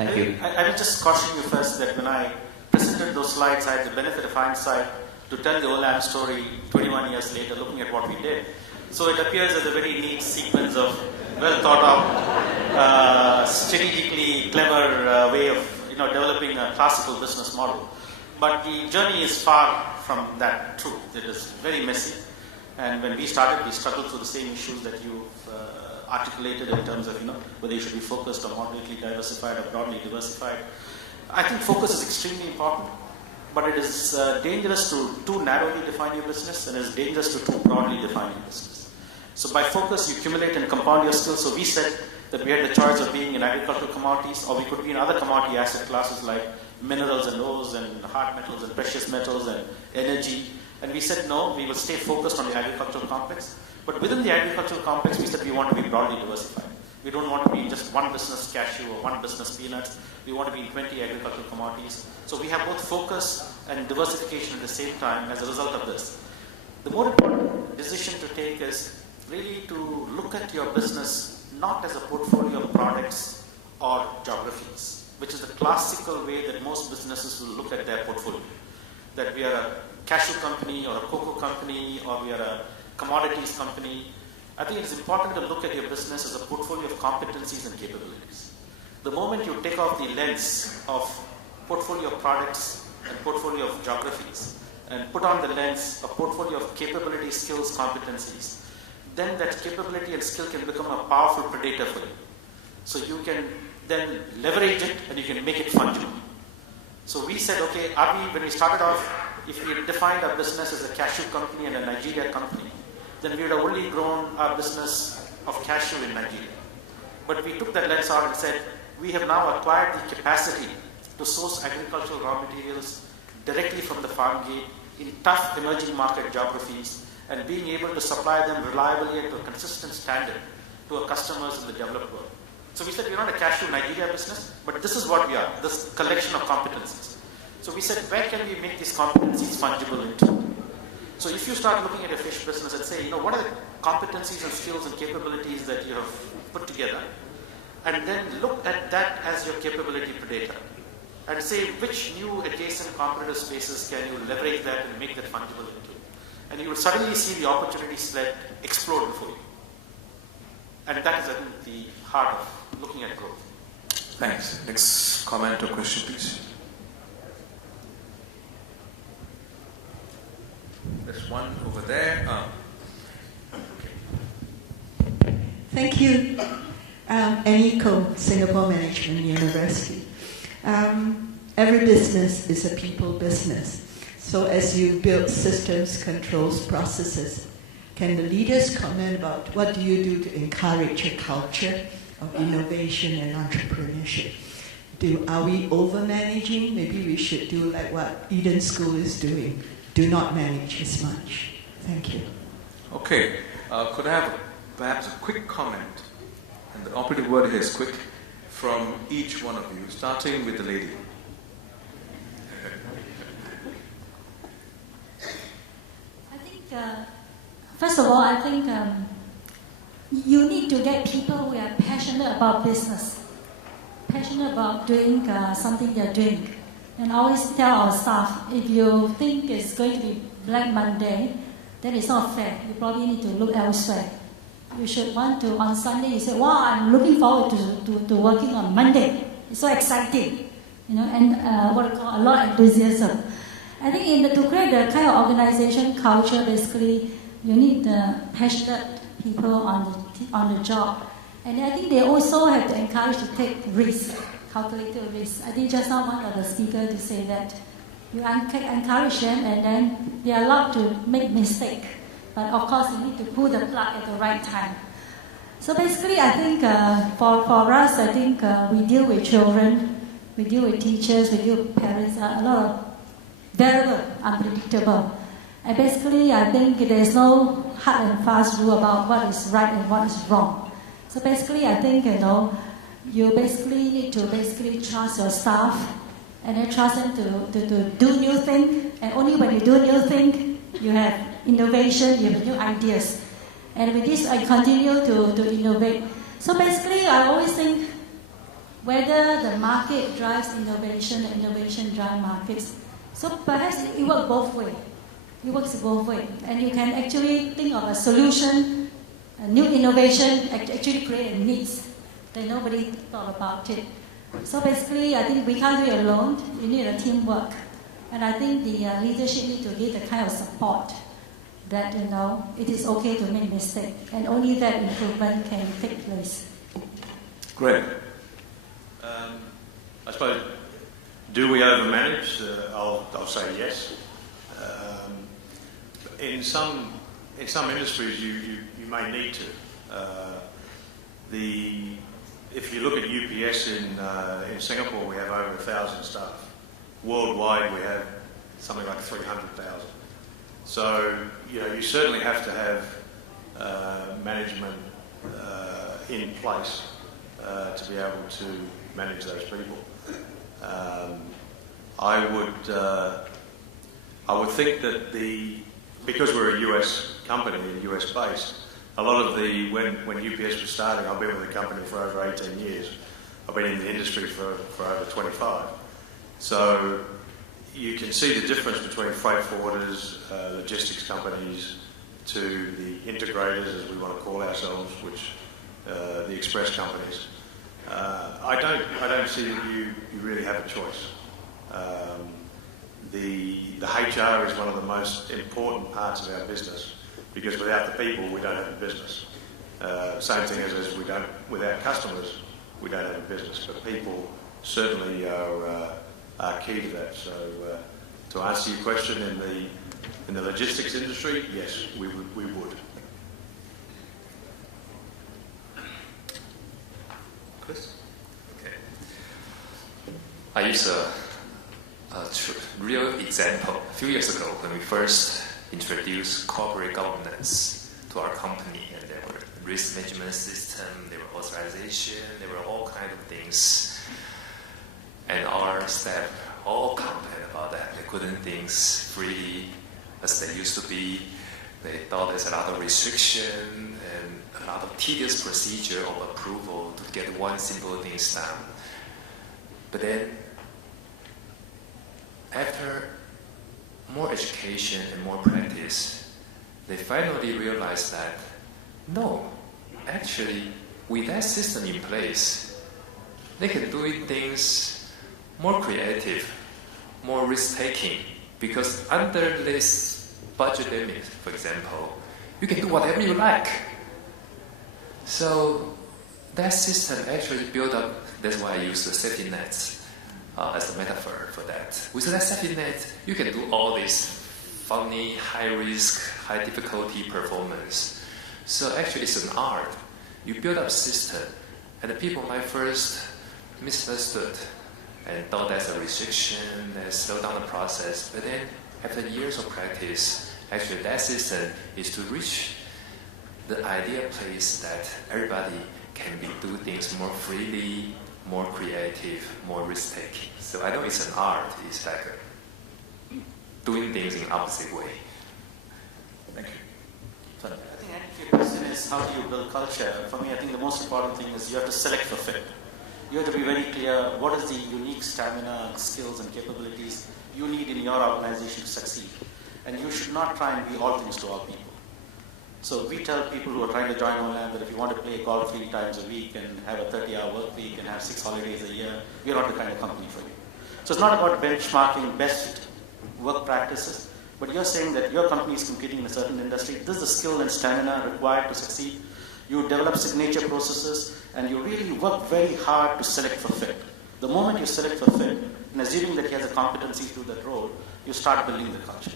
Thank you. I will just caution you first that when I presented those slides, I had the benefit of hindsight to tell the Olam story 21 years later, looking at what we did. So it appears as a very neat sequence of well thought out, strategically clever way of developing a classical business model. But the journey is far from that truth. It is very messy. And when we started, we struggled through the same issues that you've articulated in terms of whether you should be focused or moderately diversified or broadly diversified. I think focus is extremely important, but it is dangerous to too narrowly define your business, and it is dangerous to too broadly define your business. So by focus, you accumulate and compound your skills. So we said that we had the choice of being in agricultural commodities, or we could be in other commodity asset classes like minerals and ores and hard metals and precious metals and energy. And we said, no, we will stay focused on the agricultural complex. But within the agricultural complex, we said we want to be broadly diversified. We don't want to be in just one business cashew or one business peanuts. We want to be in 20 agricultural commodities. So we have both focus and diversification at the same time as a result of this. The more important decision to take is really to look at your business not as a portfolio of products or geographies, which is the classical way that most businesses will look at their portfolio. That we are a cashew company or a cocoa company or we are a commodities company. I think it's important to look at your business as a portfolio of competencies and capabilities. The moment you take off the lens of portfolio of products and portfolio of geographies and put on the lens of portfolio of capabilities, skills, competencies, then that capability and skill can become a powerful predator for you. So you can then leverage it and you can make it fungible. So we said, okay, when we started off, if we had defined our business as a cashew company and a Nigeria company, then we would have only grown our business of cashew in Nigeria. But we took that lens out and said, we have now acquired the capacity to source agricultural raw materials directly from the farm gate in tough emerging market geographies and being able to supply them reliably and to a consistent standard to our customers in the developed world. So we said we're not a cashew Nigeria business, but this is what we are, this collection of competencies. So we said, where can we make these competencies fungible into? So if you start looking at a fish business and say, what are the competencies and skills and capabilities that you have put together? And then look at that as your capability predator. And say, which new adjacent competitive spaces can you leverage that and make that fungible into? And you will suddenly see the opportunity set explode before you. And that is, I think, the heart of looking at growth. Thanks. Next comment or question, please. There's one over there. Thank you. Eniko, Singapore Management University. Every business is a people business. So as you build systems, controls, processes, can the leaders comment about what do you do to encourage a culture of innovation and entrepreneurship? Are we over-managing? Maybe we should do like what Eden School is doing. Do not manage as much. Thank you. Okay. Could I have perhaps a quick comment? And the operative word here is quick, from each one of you, starting with the lady. I think, first of all, I think you need to get people who are passionate about business, passionate about doing something they're doing. And I always tell our staff, if you think it's going to be Black Monday, then it's not fair. You probably need to look elsewhere. You should want to, on Sunday, you say, wow, I'm looking forward to working on Monday. It's so exciting, and what I call a lot of enthusiasm. I think to create the kind of organization culture, basically, you need passionate people on the job. And I think they also have to encourage to take risks, calculated risks. I think just now one of the speakers to say that you encourage them and then they are allowed to make mistakes. But of course, you need to pull the plug at the right time. So basically, I think for us, I think we deal with children, we deal with teachers, we deal with parents, a lot of variable, unpredictable. And basically, I think there's no hard and fast rule about what is right and what is wrong. So basically, I think, you basically need to trust your staff and then trust them to do new things. And only when you do new things, you have innovation, you have new ideas. And with this, I continue to innovate. So basically, I always think whether the market drives innovation, the innovation drives markets. So perhaps it works both ways. It works both ways. And you can actually think of a solution, a new innovation, actually create a needs that nobody thought about it. So basically, I think we can't do it alone. You need a teamwork. And I think the leadership need to give the kind of support that, it is okay to make mistakes. And only that improvement can take place. Great. I suppose, do we overmanage? I'll say yes. In some industries, you may need to. If you look at UPS in Singapore, we have over 1,000 staff. Worldwide, we have something like 300,000. So you certainly have to have management in place to be able to manage those people. I would think that because we're a US company, a US base, a lot of when UPS was starting, I've been with the company for over 18 years. I've been in the industry for over 25. So you can see the difference between freight forwarders, logistics companies, to the integrators, as we want to call ourselves, which the express companies. I don't see that you really have a choice. The HR is one of the most important parts of our business, because without the people, we don't have a business. Same thing as without customers, we don't have a business. But people certainly are key to that. So to answer your question, in the logistics industry, yes, we would. Chris? Okay. I use a real example. A few years ago, when we first introduced corporate governance to our company, and there were risk management system, there were authorization, there were all kinds of things. And our staff all complained about that. They couldn't think freely as they used to be. They thought there's a lot of restriction and a lot of tedious procedure of approval to get one simple thing done. But then, after more education and more practice, they finally realized that, no, actually, with that system in place, they can do things more creative, more risk-taking, because under this budget limit, for example, you can do whatever you like. So that system actually built up, that's why I use the safety nets as a metaphor for that. With that safety net, you can do all this funny, high-risk, high-difficulty performance. So actually it's an art. You build up a system, and the people might first misunderstood and thought that's a restriction, that slow down the process. But then, after years of practice, actually that system is to reach the ideal place that everybody can do things more freely, more creative, more risk-taking. So I know it's an art. It's like doing things in opposite way. Thank you. I think your question is, how do you build culture? For me, I think the most important thing is you have to select for fit. You have to be very clear what is the unique stamina, skills, and capabilities you need in your organization to succeed. And you should not try and be all things to all people. So we tell people who are trying to join Olam that if you want to play golf 3 times a week and have a 30-hour work week and have 6 holidays a year, we're not the kind of company for you. So it's not about benchmarking best work practices, but you're saying that your company is competing in a certain industry. This is the skill and stamina required to succeed. You develop signature processes, and you really work very hard to select for fit. The moment you select for fit, and assuming that he has a competency to do that role, you start building the culture.